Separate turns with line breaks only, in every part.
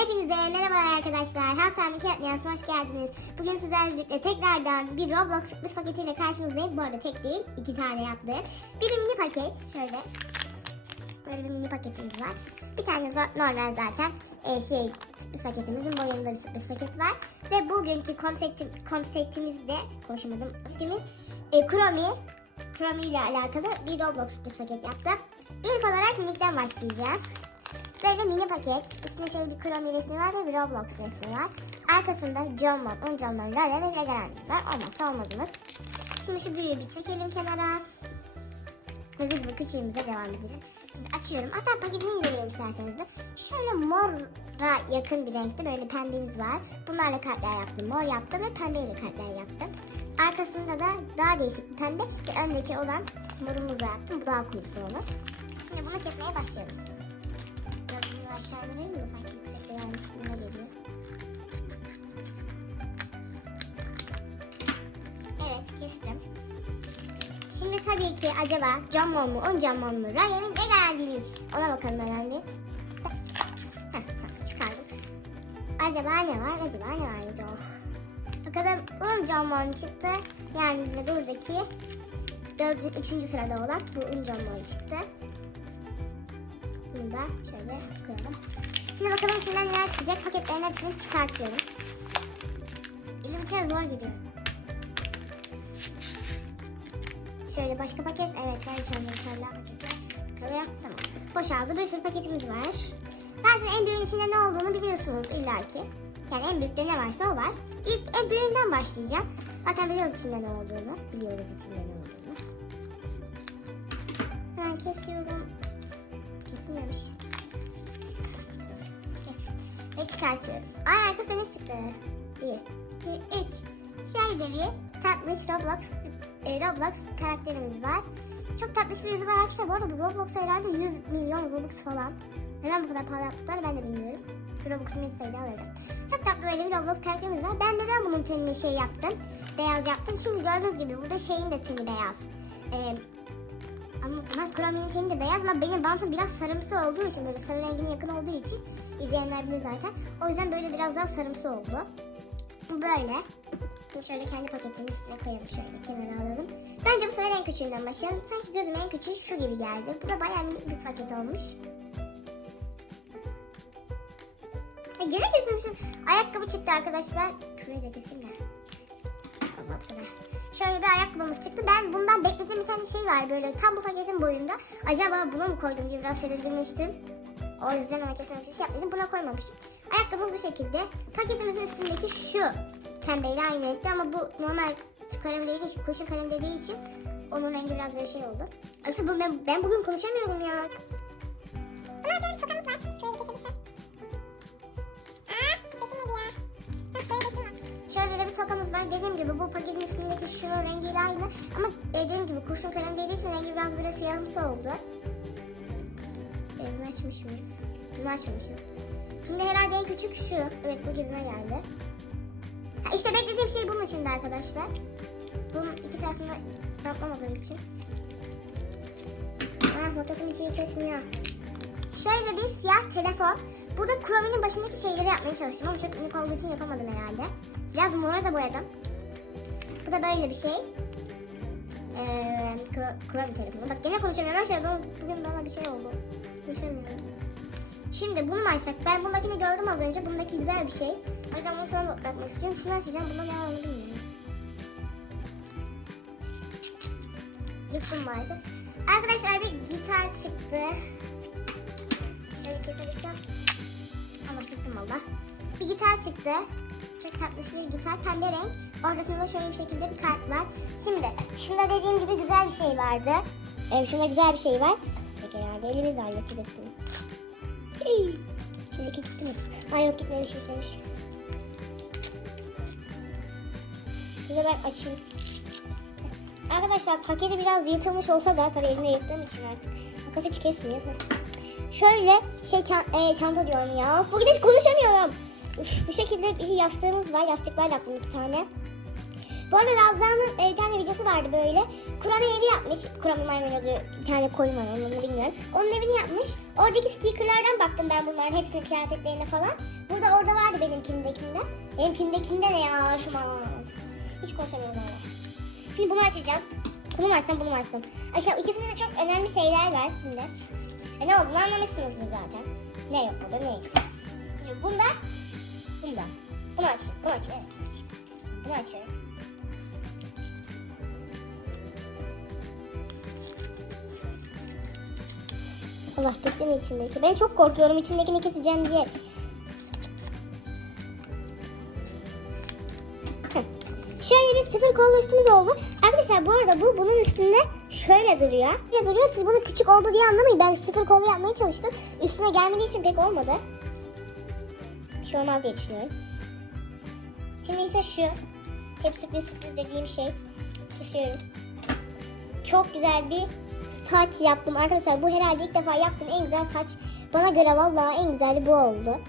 Hepinize merhabalar arkadaşlar. Hafsa'nın Kağıt Dünyası'na hoş geldiniz. Bugün sizlerle tekrardan bir Roblox sürpriz paketiyle karşınızdayım. Bu arada tek değil, iki tane yaptım. Bir de mini paket, şöyle. Böyle bir mini paketimiz var. Bir tane normal zaten e, şey sürpriz paketimizin boyunda bir sürpriz paket var. Ve bugünkü konseptim, konseptimizde, konuşamadım, paletimiz e, Chromie. Chromie ile alakalı bir Roblox sürpriz paket yaptım. İlk olarak minikten başlayacağım. Böyle mini paket. Üstünde şöyle bir Chromie resmi var ve bir Roblox resmi var. Arkasında Mon, Un Mon, Lara ve Legoland'ımız var. Olmazsa olmazımız. Şimdi şu büyüğü bir çekelim kenara. Ve biz bu küçüğümüze devam edelim. Şimdi açıyorum. Hatta paketini inceleyelim isterseniz de. Şöyle mora yakın bir renkte böyle pembemiz var. Bunlarla kalpler yaptım. Mor yaptım ve pembeyle kalpler yaptım. Arkasında da daha değişik bir pembe ve öndeki olan morumuzu yaptım. Bu daha kuyruğu olur. Şimdi bunu kesmeye başlayalım. Biraz bunu aşağı inelim mi? Sanki yüksekte yanlış gibi geliyor. Evet kestim. Şimdi tabii ki acaba Jammon mu, on Jammon mu, Ryan'ın ne geldiği mi? Ona bakalım bir. Heh, tamam çıkardım. Acaba ne var, acaba ne var acaba? Bakalım un Jammon çıktı. Yani buradaki dördüncü, üçüncü sırada olan bu un Jammon çıktı. Bunu da şöyle koyalım. Şimdi bakalım içinden neler çıkacak. Paketlerin hepsini çıkartıyorum. Elim içine zor giriyor. Şöyle başka paket. Evet var içeride inşallah paketi. Bakalım. Tamam. Boşaldı. Bir sürü paketimiz var. Zaten en büyüğün içinde ne olduğunu biliyorsunuz illaki. Yani en büyükte ne varsa o var. İlk en büyüğünden başlayacağım. Zaten biliyoruz içinde ne olduğunu. Biliyoruz içinde ne olduğunu. Hemen kesiyorum. Kesilmemiş. Kestim. Ve çıkartıyorum. Ay arkasına ne çıktı? 1, 2, 3. Şöyle bir tatlış Roblox, e, Roblox karakterimiz var. Çok tatlış bir yüzü var arkadaşlar. Bu arada bu Roblox'a herhalde 100 milyon Robux falan. Neden bu kadar pahalı yaptıklarını ben de bilmiyorum. Bir Robux'u yetseydi alırdım. Çok tatlı böyle bir Roblox karakterimiz var. Ben neden bunun tenini şey yaptım? Beyaz yaptım. Çünkü gördüğünüz gibi burada şeyin de teni beyaz. Ee, ama ben Kurami'nin teni de beyaz ama benim bantım biraz sarımsı olduğu için böyle sarı rengine yakın olduğu için izleyenler bilir zaten. O yüzden böyle biraz daha sarımsı oldu. Böyle. Şimdi şöyle kendi paketimin üstüne koyalım şöyle kenara alalım. Bence bu sefer en küçüğünden başlayalım. Sanki gözüme en küçüğü şu gibi geldi. Bu da bayağı minik bir paket olmuş. Gene kesmişim. Ayakkabı çıktı arkadaşlar. Keseyim de. Allah sana. Şöyle bir ayakkabımız çıktı. Ben bundan beklediğim bir tane şey var böyle tam bu paketin boyunda. Acaba buna mı koydum diye biraz tedirginleştim. O yüzden ona kesin bir şey yapmadım. Buna koymamışım. Ayakkabımız bu şekilde. Paketimizin üstündeki şu pembeyle aynı renkte ama bu normal kalem değil için, kurşun kalem dediği için onun rengi biraz böyle şey oldu. Aslında ben, ben bugün konuşamıyorum ya. Tokamız var. Dediğim gibi bu paketin üstündeki şunun rengiyle aynı. Ama dediğim gibi kurşun kalem dediği için rengi biraz böyle siyahımsı oldu. Elini açmış mıyız? Bunu açmamışız. Şimdi herhalde en küçük şu. Evet bu gibime geldi. Ha, işte beklediğim şey bunun içinde arkadaşlar. Bunun iki tarafını atlamadığım için. Ah makasım içi kesmiyor. Şöyle bir siyah telefon. Burada Chrome'nin başındaki şeyleri yapmaya çalıştım ama çok unik olduğu için yapamadım herhalde. Biraz mora da boyadım. Bu da böyle bir şey. Ee, Chrome- telefonu. Bak gene konuşamıyorum arkadaşlar. Bu- Bugün bana bir şey oldu. Konuşamıyorum. Şimdi bunu mu açsak? Ben bundakini gördüm az önce. Bundaki güzel bir şey. O yüzden bunu sonra bakmak istiyorum. Şunu açacağım. Bunda ne onu bilmiyorum. Yıktım maalesef. Arkadaşlar bir gitar çıktı. Şöyle kesebilsem. Ama çıktım valla. Bir gitar çıktı. Tatlış bir gitar. Pembe renk. Ortasında şöyle bir şekilde bir kart var. Şimdi şunda dediğim gibi güzel bir şey vardı. Ee, şunda güzel bir şey var. Peki herhalde elimiz var. Yapacak hepsini. İçindeki gitti mi? Ay yok gitmemiş gitmemiş. De ben açayım. Arkadaşlar paketi biraz yırtılmış olsa da tabii elimle yırttığım için artık makas hiç kesmiyor. Şöyle şey çan- e, çanta diyorum ya. Bugün hiç konuşamıyorum. Bu şekilde bir yastığımız var. Yastıklar yaptım iki tane. Bu arada Ravza'nın e, bir tane videosu vardı böyle. Kurame evi yapmış. Kurame maymunu bir tane var onu bilmiyorum. Onun evini yapmış. Oradaki stickerlardan baktım ben bunların hepsinin kıyafetlerine falan. Burada orada vardı benimkindekinde. Benimkindekinde ne ya şu. Hiç konuşamıyorum öyle. Şimdi bunu açacağım. Bunu mu açsam bunu mu açsam. Arkadaşlar ikisinde de çok önemli şeyler var şimdi. E ne olduğunu anlamışsınızdır zaten. Ne yok burada ne eksik. Aç, bunu evet. aç. Allah gitti mi içindeki? Ben çok korkuyorum içindekini keseceğim diye. Şöyle bir sıfır kollu üstümüz oldu. Arkadaşlar bu arada bu bunun üstünde şöyle duruyor. Şöyle duruyor. Siz bunu küçük oldu diye anlamayın. Ben sıfır kollu yapmaya çalıştım. Üstüne gelmediği için pek olmadı. Bir şey olmaz diye düşünüyorum. Şimdi ise şu. Hep sürpriz sürpriz dediğim şey. Şişiyorum. Çok güzel bir saç yaptım arkadaşlar. Bu herhalde ilk defa yaptığım en güzel saç. Bana göre vallahi en güzeli bu oldu.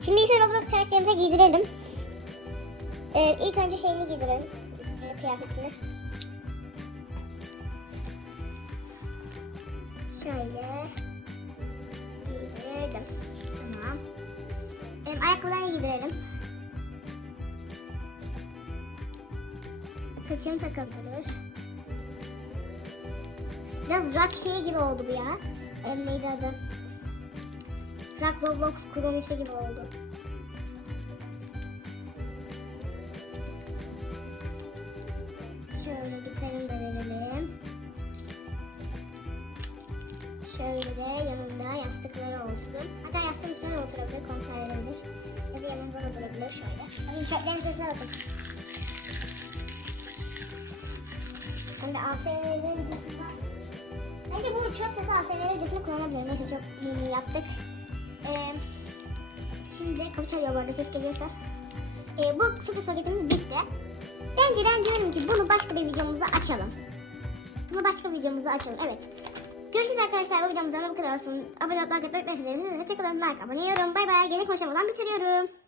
Şimdi ise Roblox karakterimize giydirelim. Ee, ilk önce şeyini giydirelim. Üstüne kıyafetini. Şöyle. Giydirdim. Tamam. Ee, ayakkabılarını giydirelim. Saçını takabilir. Biraz rock şeyi gibi oldu bu ya. Ee, neydi adı? Rock Roblox kromisi gibi oldu. Şöyle gitarını da verelim. Şöyle de yanında yastıkları olsun. Hatta yastığın üstüne oturabilir, konser verebilir. Ya da yanında da durabilir şöyle. Hadi çöplerin sesine bakın. Şimdi ASMR'lerin videosunda... Bence bu çöp sesi ASMR videosunda kullanabilirim. Neyse çok iyi yaptık. Ee, şimdi kapı çalıyor bu arada ses geliyorsa. Ee, bu sıfır paketimiz bitti. Bence ben diyorum ki bunu başka bir videomuzda açalım. Bunu başka bir videomuzda açalım. Evet. Görüşürüz arkadaşlar. Bu videomuzdan da bu kadar olsun. Abone olmayı unutmayın. Hoşçakalın. Like, abone yorum. Bay bay. Geri konuşamadan bitiriyorum.